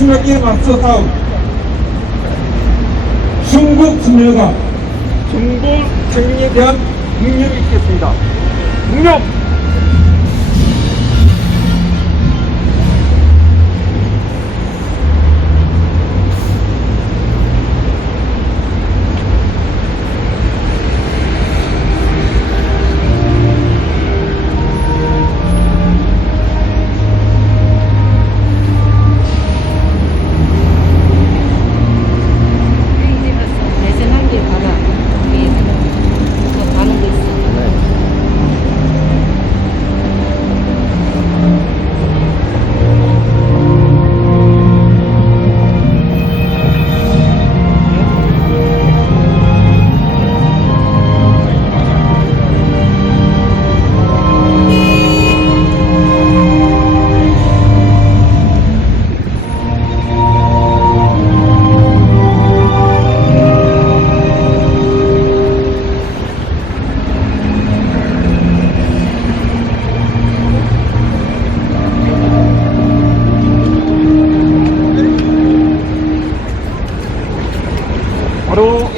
침략에 맞서 싸운 중국 분열과 중국 정리에 대한 능력이 있겠습니다. 능력! 대전한 게 봐봐. 저 가는 거 있어. 바로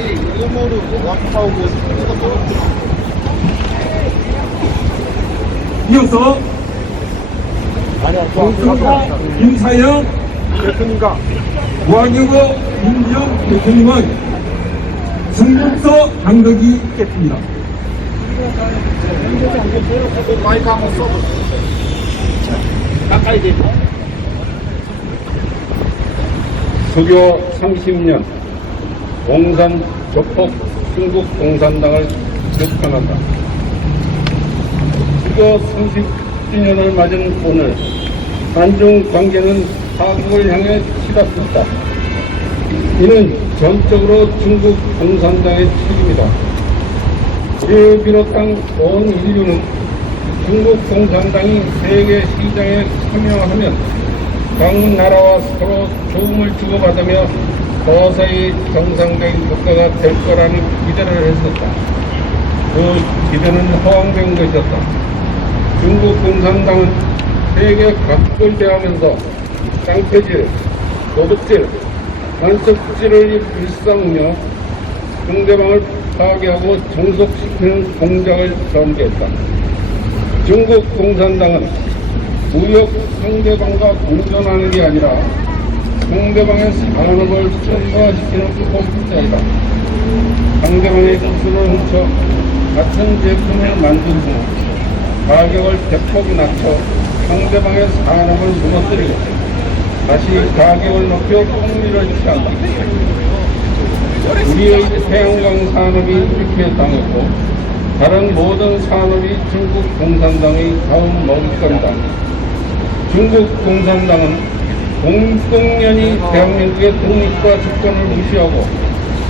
이어서 정승과 김사영 대통령과 왕여고 임지영 대표님의 승복서 당덕이 있겠습니다. 마이크 한번 써보세요. 가까이 대고. 수교 30년 공산 조폭 중국 공산당을 규탄한다. 수교 30주년을 맞은 오늘 한중 관계는 파국을 향해 치닫혔다. 이는 전적으로 중국 공산당의 책임이다. 우리를 비롯한 온 인류는 중국 공산당이 세계 시장에 참여하면 각 나라와 서로 도움을 주고받으며 서서히 정상적인 국가가 될 거라는 기대를 했었다. 그 기대는 허황된 것이었다. 중국 공산당은 세계 각국을 대하면서 깡패질, 도둑질, 간섭질을 일삼으며 상대방을 파괴하고 종속시키는 공작을 전개했다. 중국 공산당은 무역 상대방과 공존하는 게 아니라 상대방의 산업을 첨가시키는 컴퓨터이다. 상대방의 기술을 훔쳐 같은 제품을 만든 후 가격을 대폭 낮춰 상대방의 산업을 무너뜨리고 다시 가격을 높여 폭리를 취한다. 우리의 태양광 산업이 이렇게 당했고 다른 모든 산업이 중국 공산당의 다음 먹잇감이다. 중국 공산당은 공동연히 대한민국의 독립과 주권을 무시하고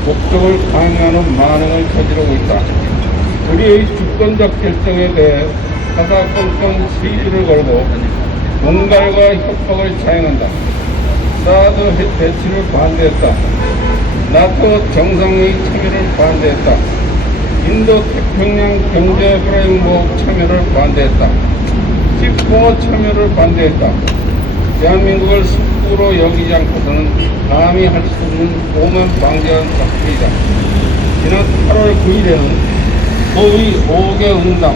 목적을 강요하는 만행을 저지르고 있다. 우리의 주권적 결정에 대해 사사건건 시비를 걸고 공갈과 협박을 자행한다. 사드 배치를 반대했다. 나토 정상회의 참여를 반대했다. 인도 태평양 경제 프레임워크 참여를 반대했다. 칩4 참여를 반대했다. 대한민국을 숙부로 여기지 않고서는 감히 할 수 없는 오만 방지한 작품이다. 지난 8월 9일에는 소위 5개 응답,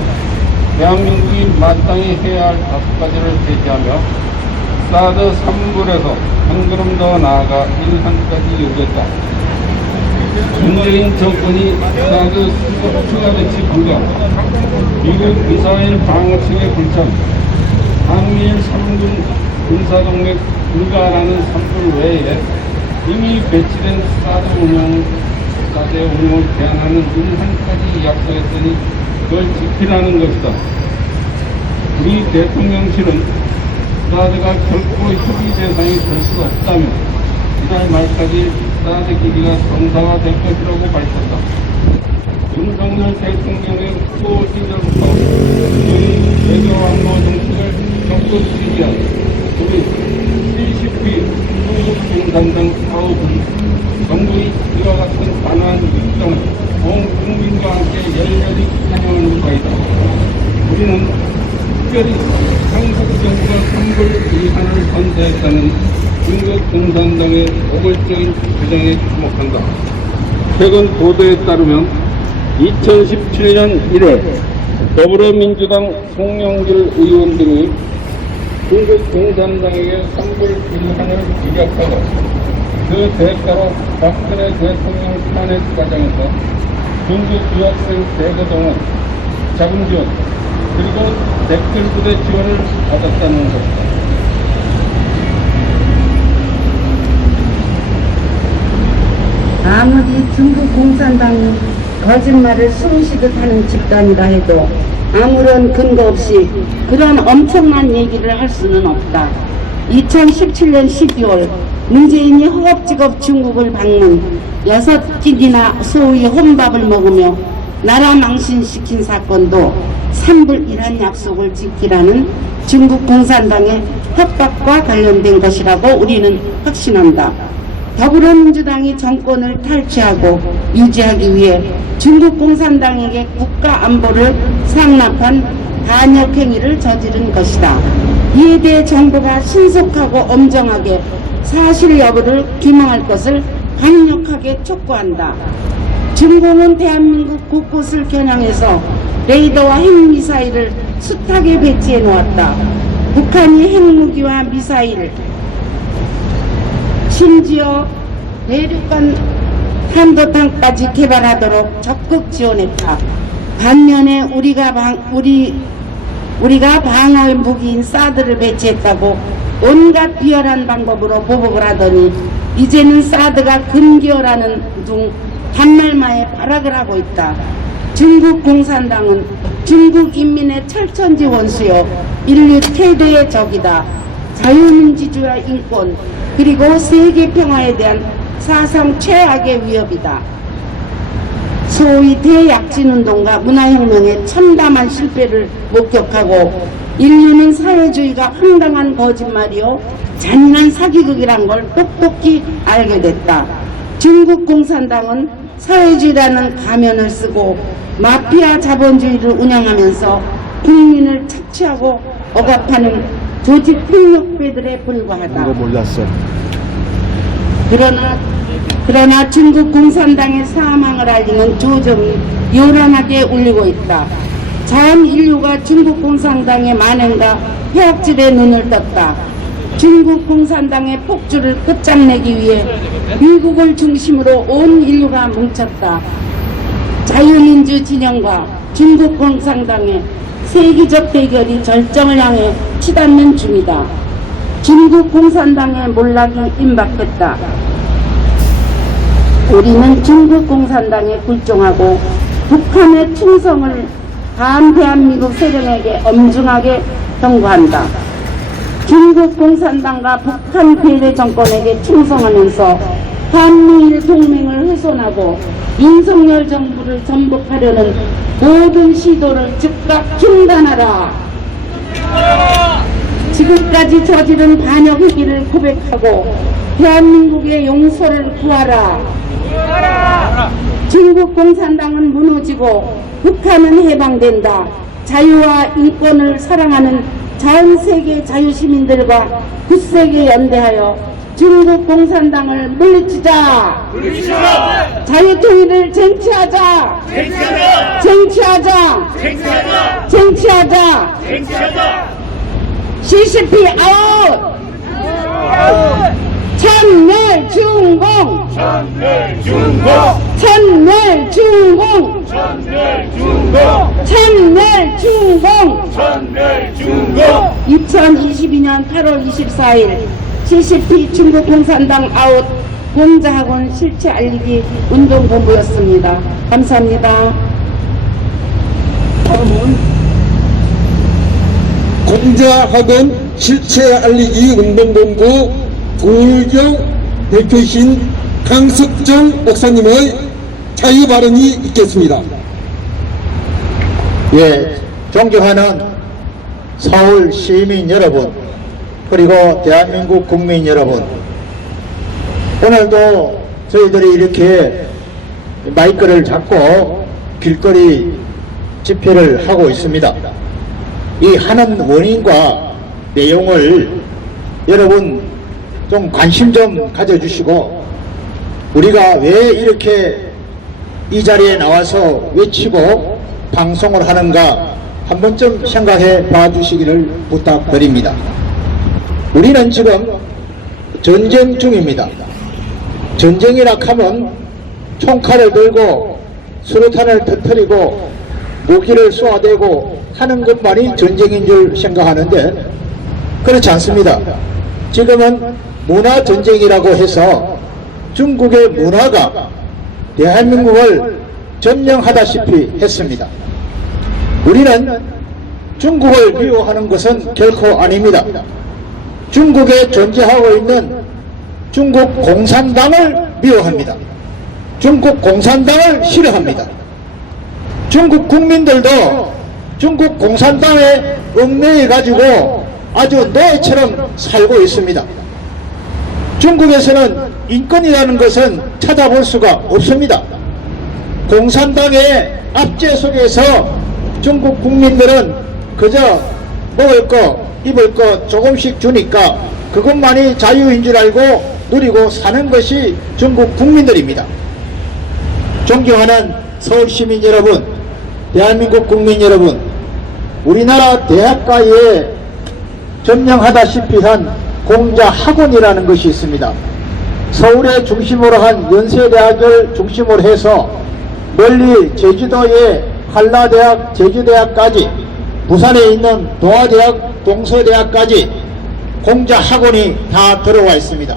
대한민국이 마땅히 해야 할 5가지를 제시하며 사드 3불에서 한 걸음 더 나아가 1한까지 요구했다. 문재인 정권이 사드 추가 배치 불가, 미국 이스라엘 방어책에 불참, 한미일 3군 군사동맹 불가라는 3불 외에 이미 배치된 사드의 운영을 제한하는 1한까지 약속했더니 그걸 지키라는 것이다. 우리 대통령실은 사드가 결코 협의 대상이 될 수 없다며 이달 말까지 사드 기기가 정상화될 것이라고 밝혔다. 윤석열 대통령의 후보 시절부터 외교안보 정책을 적극 지지한 우리 CCP 중국 공산당 사업은 정부의 이와 같은 단호한 입장을 온 국민과 함께 열렬히 환영하는 바이다. 우리는 특별히 한국 정부가 3불 예산을 건사했다는 중국共産党의 노골적인 주장에 주목한다. 최근 보도에 따르면 2017년 1월 더불어민주당 송영길 의원 등이 중국共産党에게 선불 불만을 기각하고 그 대가로 박근혜 대통령 탄핵 과정에서 중국 유학생 대거 동원, 자금 지원, 그리고 댓글 부대 지원을 받았다는 것입니다. 아무리 중국 공산당이 거짓말을 숨쉬듯 하는 집단이라 해도 아무런 근거 없이 그런 엄청난 얘기를 할 수는 없다. 2017년 12월 문재인이 허겁지겁 중국을 방문 6끼니나 소위 혼밥을 먹으며 나라 망신시킨 사건도 산불이란 약속을 지키라는 중국 공산당의 협박과 관련된 것이라고 우리는 확신한다. 더불어민주당이 정권을 탈취하고 유지하기 위해 중국 공산당에게 국가 안보를 상납한 반역 행위를 저지른 것이다. 이에 대해 정부가 신속하고 엄정하게 사실 여부를 규명할 것을 강력하게 촉구한다. 중공은 대한민국 곳곳을 겨냥해서 레이더와 핵미사일을 숱하게 배치해 놓았다. 북한이 핵무기와 미사일, 심지어 대륙간 탄도탄까지 개발하도록 적극 지원했다. 반면에 우리가 방어의 무기인 사드를 배치했다고 온갖 비열한 방법으로 보복을 하더니 이제는 사드가 근기어라는 둥 단말마에 발악을 하고 있다. 중국 공산당은 중국 인민의 철천지 원수요 인류 최대의 적이다. 자유민주주의와 인권 그리고 세계 평화에 대한 사상 최악의 위협이다. 소위 대약진운동과 문화혁명의 참담한 실패를 목격하고 인류는 사회주의가 황당한 거짓말이요 잔인한 사기극이란 걸 똑똑히 알게 됐다. 중국 공산당은 사회주의라는 가면을 쓰고 마피아 자본주의를 운영하면서 국민을 착취하고 억압하는 조직 폭력배들에 불과하다. 몰랐어요. 그러나 중국 공산당의 사망을 알리는 조정이 요란하게 울리고 있다. 전 인류가 중국 공산당의 만행과 폐악질에 눈을 떴다. 중국 공산당의 폭주를 끝장내기 위해 미국을 중심으로 온 인류가 뭉쳤다. 자유민주 진영과 중국 공산당의 세계적 대결이 절정을 향해 치닫는 중이다. 중국 공산당의 몰락이 임박했다. 우리는 중국 공산당에 굴종하고 북한의 충성을 대한민국 세력에게 엄중하게 경고한다. 중국 공산당과 북한 괴뢰 정권에게 충성하면서 한미일 동맹을 훼손하고 윤석열 정부를 전복하려는 모든 시도를 즉각 중단하라. 지금까지 저지른 반역 행위를 고백하고 대한민국의 용서를 구하라. 중국 공산당은 무너지고 북한은 해방된다. 자유와 인권을 사랑하는 전 세계 자유시민들과 굳세게 연대하여 중국 공산당을 물리치자. 자유통일을 쟁취하자. 쟁취하자. CCP 아웃. 천멸중공. 천멸중공. 2022년 8월 24일 CCP 중국 공산당 아웃 공자학원 실체 알리기 운동본부였습니다. 감사합니다. 다음은 공자학원 실체 알리기 운동본부 조일경 대표이신 강석정 목사님의 자유 발언이 있겠습니다. 예, 존경하는 서울 시민 여러분, 그리고 대한민국 국민 여러분, 오늘도 저희들이 이렇게 마이크를 잡고 길거리 집회를 하고 있습니다. 이 하는 원인과 내용을 여러분 좀 관심 좀 가져주시고 우리가 왜 이렇게 이 자리에 나와서 외치고 방송을 하는가 한 번쯤 생각해 봐주시기를 부탁드립니다. 우리는 지금 전쟁 중입니다. 전쟁이라 하면 총칼을 들고 수류탄을 터뜨리고 무기를 쏘아대고 하는 것만이 전쟁인 줄 생각하는데 그렇지 않습니다. 지금은 문화전쟁이라고 해서 중국의 문화가 대한민국을 점령하다시피 했습니다. 우리는 중국을 미워하는 것은 결코 아닙니다. 중국에 존재하고 있는 중국 공산당을 미워합니다. 중국 공산당을 싫어합니다. 중국 국민들도 중국 공산당에 얽매여 가지고 아주 노예처럼 살고 있습니다. 중국에서는 인권이라는 것은 찾아볼 수가 없습니다. 공산당의 압제 속에서 중국 국민들은 그저 먹을 거, 입을 거 조금씩 주니까 그것만이 자유인 줄 알고 누리고 사는 것이 중국 국민들입니다. 존경하는 서울시민 여러분, 대한민국 국민 여러분, 우리나라 대학가에 점령하다시피 한 공자학원이라는 것이 있습니다. 서울의 중심으로 한 연세대학을 중심으로 해서 멀리 제주도의 한라대학, 제주대학까지 부산에 있는 동아대학, 동서대학까지 공자학원이 다 들어와 있습니다.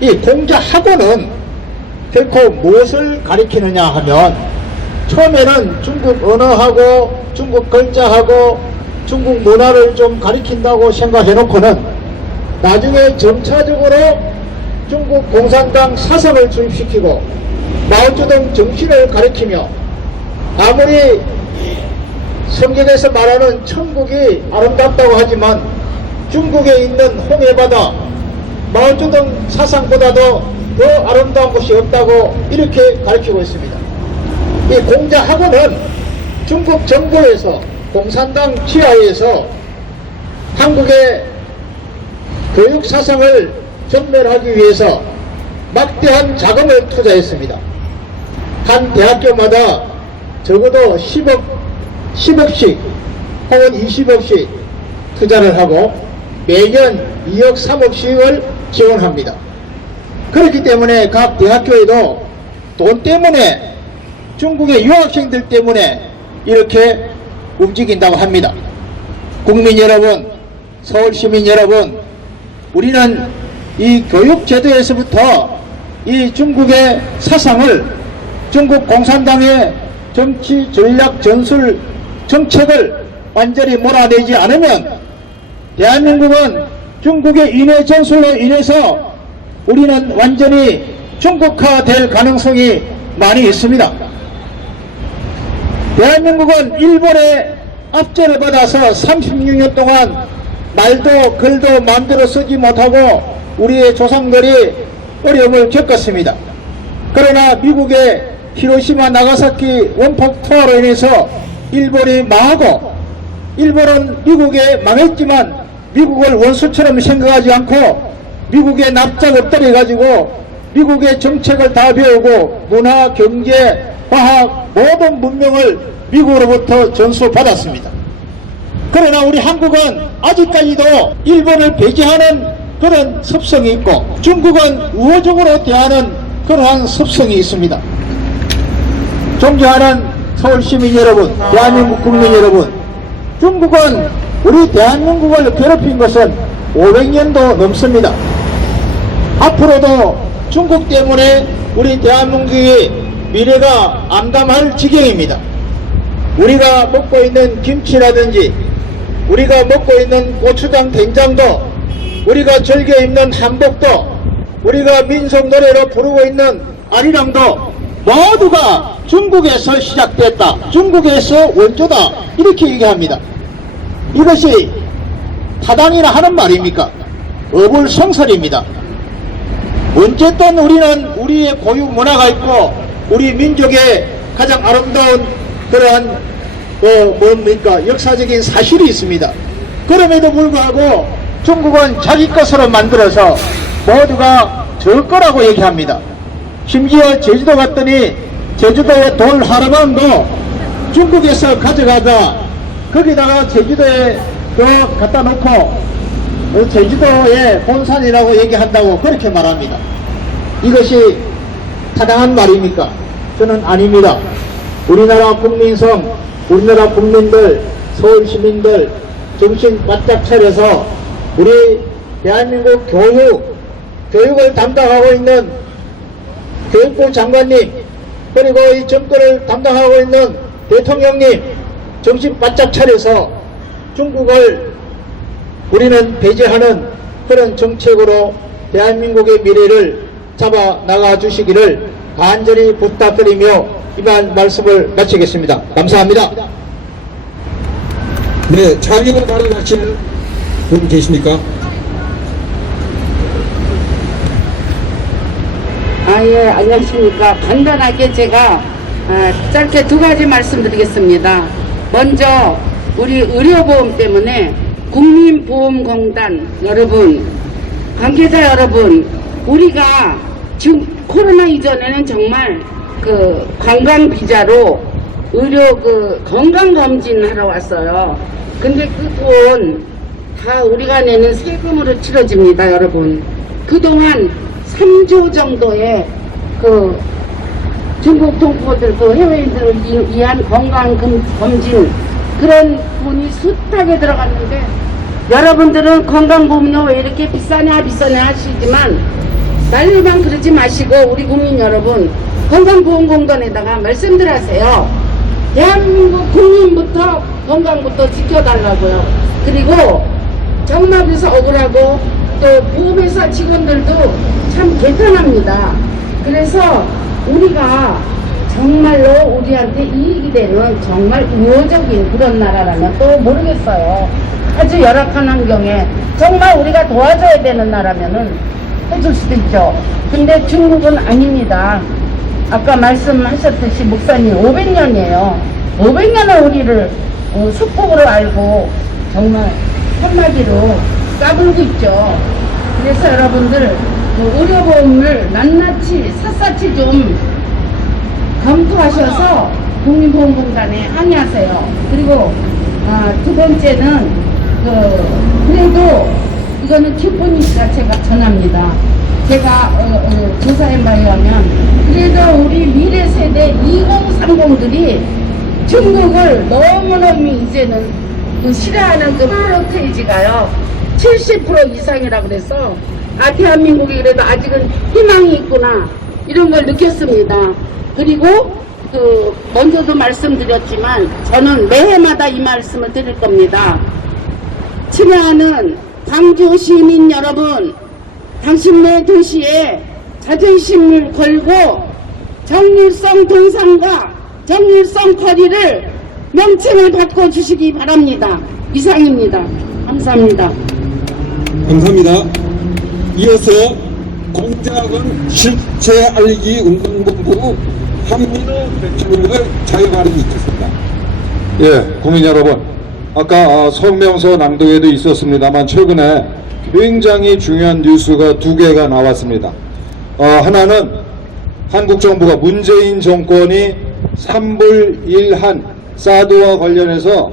이 공자학원은 결코 무엇을 가리키느냐 하면 처음에는 중국 언어하고 중국 글자하고 중국 문화를 좀 가리킨다고 생각해 놓고는 나중에 점차적으로 중국 공산당 사상을 주입시키고 마오쩌둥 정신을 가리키며 아무리 성경에서 말하는 천국이 아름답다고 하지만 중국에 있는 홍해바다 마오쩌둥 사상보다도 더 아름다운 곳이 없다고 이렇게 가르치고 있습니다. 이 공자학원은 중국 정부에서 공산당 지하에서 한국의 교육 사상을 전멸하기 위해서 막대한 자금을 투자했습니다. 한 대학교마다 적어도 10억씩 혹은 20억씩 투자를 하고 매년 2억 3억씩을 지원합니다. 그렇기 때문에 각 대학교에도 돈 때문에 중국의 유학생들 때문에 이렇게 움직인다고 합니다. 국민 여러분, 서울시민 여러분, 우리는 이 교육제도에서부터 이 중국의 사상을 중국 공산당의 정치 전략 전술 정책을 완전히 몰아내지 않으면 대한민국은 중국의 인해 전술로 인해서 우리는 완전히 중국화될 가능성이 많이 있습니다. 대한민국은 일본의 압제를 받아서 36년 동안 말도 글도 마음대로 쓰지 못하고 우리의 조상들이 어려움을 겪었습니다. 그러나 미국의 히로시마 나가사키 원폭 투하로 인해서 일본이 망하고 일본은 미국에 망했지만 미국을 원수처럼 생각하지 않고 미국의 납작을 때려가지고 미국의 정책을 다 배우고 문화, 경제, 과학 모든 문명을 미국으로부터 전수받았습니다. 그러나 우리 한국은 아직까지도 일본을 배제하는 그런 습성이 있고 중국은 우호적으로 대하는 그러한 습성이 있습니다. 존경하는 서울시민 여러분, 대한민국 국민 여러분, 중국은 우리 대한민국을 괴롭힌 것은 500년도 넘습니다. 앞으로도 중국 때문에 우리 대한민국의 미래가 암담할 지경입니다. 우리가 먹고 있는 김치라든지 우리가 먹고 있는 고추장 된장도 우리가 즐겨 입는 한복도 우리가 민속 노래로 부르고 있는 아리랑도 모두가 중국에서 시작됐다. 중국에서 원조다. 이렇게 얘기합니다. 이것이 타당이나 하는 말입니까? 어불성설입니다. 어쨌든 우리는 우리의 고유 문화가 있고 우리 민족의 가장 아름다운 그러한 역사적인 사실이 있습니다. 그럼에도 불구하고 중국은 자기 것으로 만들어서 모두가 절 거라고 얘기합니다. 심지어 제주도 갔더니 제주도의 돌 하나만도 중국에서 가져가다 거기다가 제주도에 갖다 놓고 제주도의 본산이라고 얘기한다고 그렇게 말합니다. 이것이 타당한 말입니까? 저는 아닙니다. 우리나라 국민성, 우리나라 국민들, 서울 시민들 정신 바짝 차려서 우리 대한민국 교육을 담당하고 있는 교육부 장관님, 그리고 이 정권을 담당하고 있는 대통령님 정신 바짝 차려서 중국을 우리는 배제하는 그런 정책으로 대한민국의 미래를 잡아 나가 주시기를 간절히 부탁드리며 이만 말씀을 마치겠습니다. 감사합니다. 네, 자유를 발언하실 분 계십니까? 예, 안녕하십니까. 간단하게 제가 짧게 두 가지 말씀드리겠습니다. 먼저 우리 의료보험 때문에 국민보험공단 여러분, 관계자 여러분, 우리가 지금 코로나 이전에는 정말 그 관광 비자로 의료 건강검진 하러 왔어요. 근데 그 돈 다 우리가 내는 세금으로 치러집니다, 여러분. 그동안 3조 정도의 그 중국 동포들, 해외인들을 위한 건강검진 그런 돈이 숱하게 들어갔는데 여러분들은 건강보험료 왜 이렇게 비싸냐 하시지만 난리만 그러지 마시고 우리 국민 여러분 건강보험공단에다가 말씀들 하세요. 대한민국 국민부터 건강부터 지켜달라고요. 그리고 정말에서 억울하고 또 보험회사 직원들도 참 개탄합니다. 그래서 우리가 정말로 우리한테 이익이 되는 정말 우호적인 그런 나라라면 또 모르겠어요. 아주 열악한 환경에 정말 우리가 도와줘야 되는 나라면은 해줄 수도 있죠. 근데 중국은 아닙니다. 아까 말씀하셨듯이 목사님 500년이에요. 500년을 우리를 속국으로 알고 정말 한마디로 까불고 있죠. 그래서 여러분들 의료보험을 낱낱이 샅샅이 좀 검토하셔서 국민보험공단에 항의하세요. 그리고 두 번째는 그래도 이거는 기본이니까 제가 전합니다. 제가 조사해 봐야 하면 그래도 우리 미래 세대 2030들이 중국을 너무너무 이제는 싫어하는 그 프로테이지가요 70% 이상이라고 그래서 대한민국이 그래도 아직은 희망이 있구나 이런 걸 느꼈습니다. 그리고 먼저도 말씀드렸지만 저는 매해마다 이 말씀을 드릴 겁니다. 친애하는 광주 시민 여러분, 당신네 도시에 자존심을 걸고 정일성 동상과 정일성 거리를 명칭을 바꿔주시기 바랍니다. 이상입니다. 감사합니다. 감사합니다. 이어서 공작원 실체 알리기 운동본부 한민호 대표님을 자유발언이 있겠습니다. 예, 국민 여러분, 아까 성명서 낭독에도 있었습니다만 최근에 굉장히 중요한 뉴스가 두 개가 나왔습니다. 하나는 한국 정부가 문재인 정권이 3불 1한 사드와 관련해서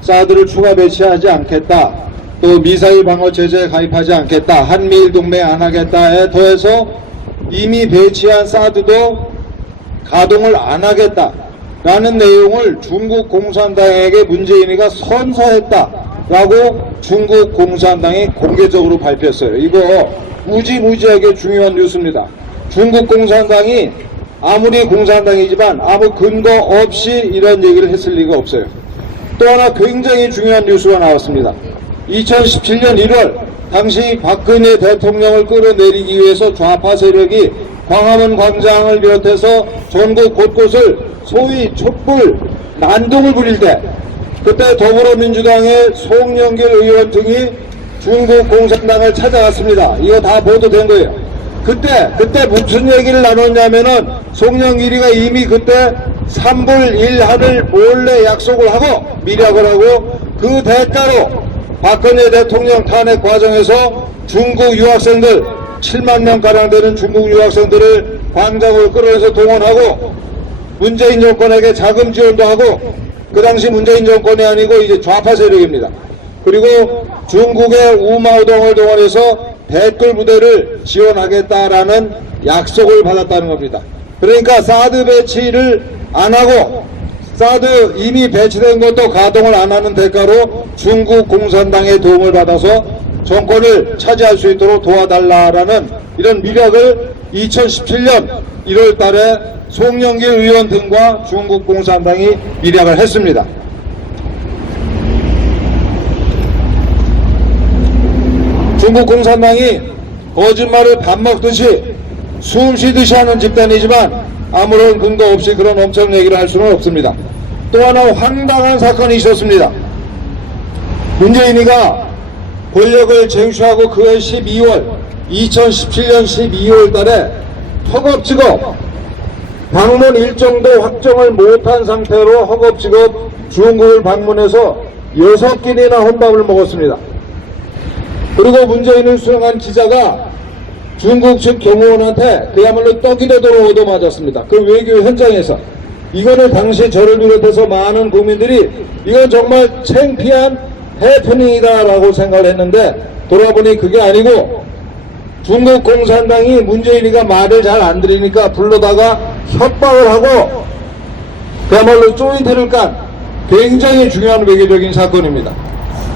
사드를 추가 배치하지 않겠다, 또 미사일 방어 제재에 가입하지 않겠다, 한미일 동맹 안 하겠다에 더해서 이미 배치한 사드도 가동을 안 하겠다 라는 내용을 중국 공산당에게 문재인이가 선서했다라고 중국 공산당이 공개적으로 발표했어요. 이거 무지무지하게 중요한 뉴스입니다. 중국 공산당이 아무리 공산당이지만 아무 근거 없이 이런 얘기를 했을 리가 없어요. 또 하나 굉장히 중요한 뉴스가 나왔습니다. 2017년 1월 당시 박근혜 대통령을 끌어내리기 위해서 좌파 세력이 광화문 광장을 비롯해서 전국 곳곳을 소위 촛불 난동을 부릴 때 그때 더불어민주당의 송영길 의원 등이 중국 공산당을 찾아갔습니다. 이거 다 보도된 거예요. 그때 무슨 얘기를 나눴냐면은 송영길이가 이미 그때 3불 1한을 몰래 약속을 하고 밀약을 하고 그 대가로 박근혜 대통령 탄핵 과정에서 중국 유학생들 7만 명가량 되는 중국 유학생들을 광장으로 끌어내서 동원하고 문재인 정권에게 자금 지원도 하고, 그 당시 문재인 정권이 아니고 이제 좌파 세력입니다. 그리고 중국의 우마우동을 동원해서 댓글 부대를 지원하겠다라는 약속을 받았다는 겁니다. 그러니까 사드 배치를 안 하고, 사드 이미 배치된 것도 가동을 안 하는 대가로 중국 공산당의 도움을 받아서 정권을 차지할 수 있도록 도와달라라는 이런 미력을 2017년 1월 달에 송영길 의원 등과 중국 공산당이 밀약을 했습니다. 중국 공산당이 거짓말을 밥 먹듯이 숨 쉬듯이 하는 집단이지만 아무런 근거 없이 그런 엄청 얘기를 할 수는 없습니다. 또 하나 황당한 사건이 있었습니다. 문재인이가 권력을 쟁취하고 그해 2017년 12월 달에 허겁지겁 방문 일정도 확정을 못한 상태로 허겁지겁 중국을 방문해서 6끼니나 혼밥을 먹었습니다. 그리고 문재인을 수행한 기자가 중국 측 경호원한테 그야말로 떡이 되도록 얻어맞았습니다. 그 외교 현장에서. 이거를 당시 저를 비롯해서 많은 국민들이 이건 정말 창피한 해프닝이다라고 생각을 했는데, 돌아보니 그게 아니고 중국 공산당이 문재인이가 말을 잘 안 들으니까 불러다가 협박을 하고 그야말로 조인트를 깐 굉장히 중요한 외교적인 사건입니다.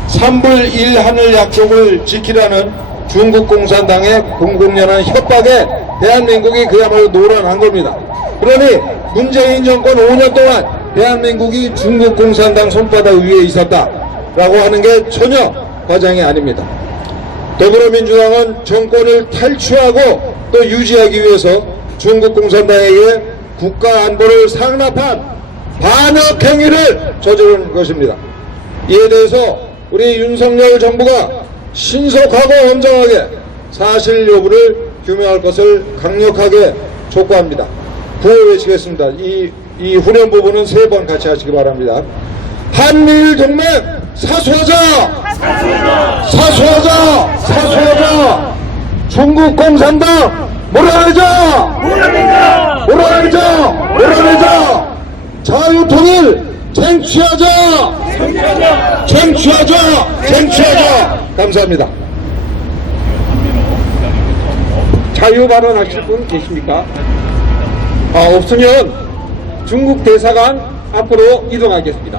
3불 1하늘 약속을 지키라는 중국 공산당의 공공연한 협박에 대한민국이 그야말로 노란한 겁니다. 그러니 문재인 정권 5년 동안 대한민국이 중국 공산당 손바닥 위에 있었다라고 하는 게 전혀 과장이 아닙니다. 더불어민주당은 정권을 탈취하고 또 유지하기 위해서 중국 공산당에게 국가 안보를 상납한 반역 행위를 저지른 것입니다. 이에 대해서 우리 윤석열 정부가 신속하고 엄정하게 사실 여부를 규명할 것을 강력하게 촉구합니다. 구호 외치겠습니다. 이 훈련 부분은 3번 같이 하시기 바랍니다. 한미일 동맹 사수하자! 사수하자! 사수하자! 중국 공산당 몰아내자! 몰아내자! 몰아내자! 자유통일 쟁취하자! 쟁취하자! 쟁취하자! 감사합니다. 자유 발언하실 분 계십니까? 없으면 중국 대사관 앞으로 이동하겠습니다.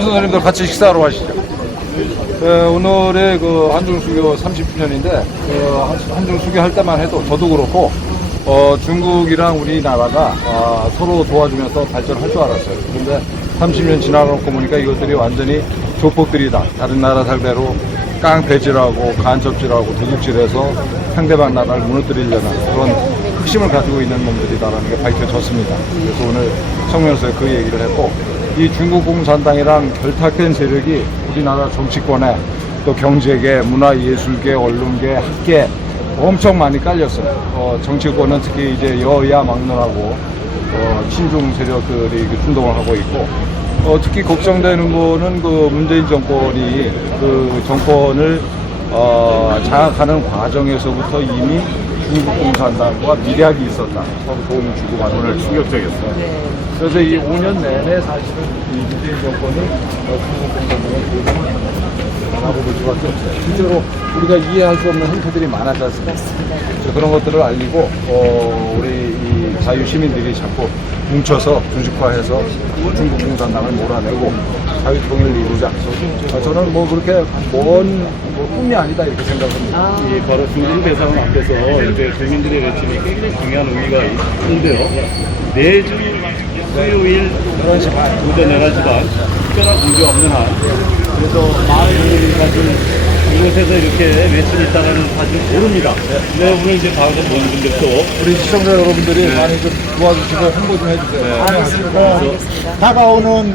선생님들 같이 식사하러 가시죠. 오늘의 그 한중수교 30주년인데 한중수교 할 때만 해도 저도 그렇고 중국이랑 우리나라가 서로 도와주면서 발전할 줄 알았어요. 그런데 30년 지나고 보니까 이것들이 완전히 조폭들이다. 다른 나라 살대로 깡패질하고 간첩질하고 도둑질해서 상대방 나라를 무너뜨리려는 그런 흑심을 가지고 있는 놈들이다라는 게 밝혀졌습니다. 그래서 오늘 성명서에 그 얘기를 했고, 이 중국 공산당이란 결탁된 세력이 우리나라 정치권에 또 경제계, 문화예술계, 언론계, 학계 엄청 많이 깔렸어요. 정치권은 특히 이제 여야 막론하고 친중 세력들이 준동을 하고 있고, 특히 걱정되는 거는 그 문재인 정권이 그 정권을 장악하는 과정에서부터 이미 중국 공산당과 밀약이 있었다. 서로 도움을 주고받는. 오늘 충격적이었어요. 그래서 이 5년 내내 사실은 이 문재인 정권이 중국 공산당의 도움을 안 하고 볼 수밖에 없어요. 실제로 우리가 이해할 수 없는 형태들이 많았지 않습니까? 그래서 그런 것들을 알리고 우리 이 자유 시민들이 자꾸 뭉쳐서 조직화해서 중국 공산당을 몰아내고 자유 통일을 이루자. 저는 뭐 그렇게 먼 꿈이 아니다 이렇게 생각합니다. 이 바로 중국 대사관 앞에서 이제 국민들의 외침이 굉장히 중요한 의미가 있는데요. 매주 수요일 오전 11시 반 특별한 문제 없는 한 그래서 많은 사실 이곳에서 이렇게 외침이 있다는 사실 모릅니다. 네, 오늘 이제 방송 보는 분들도 우리 시청자 여러분들이 많이 좀 도와주시고 홍보 좀 해주세요. 알겠습니다. 다가오는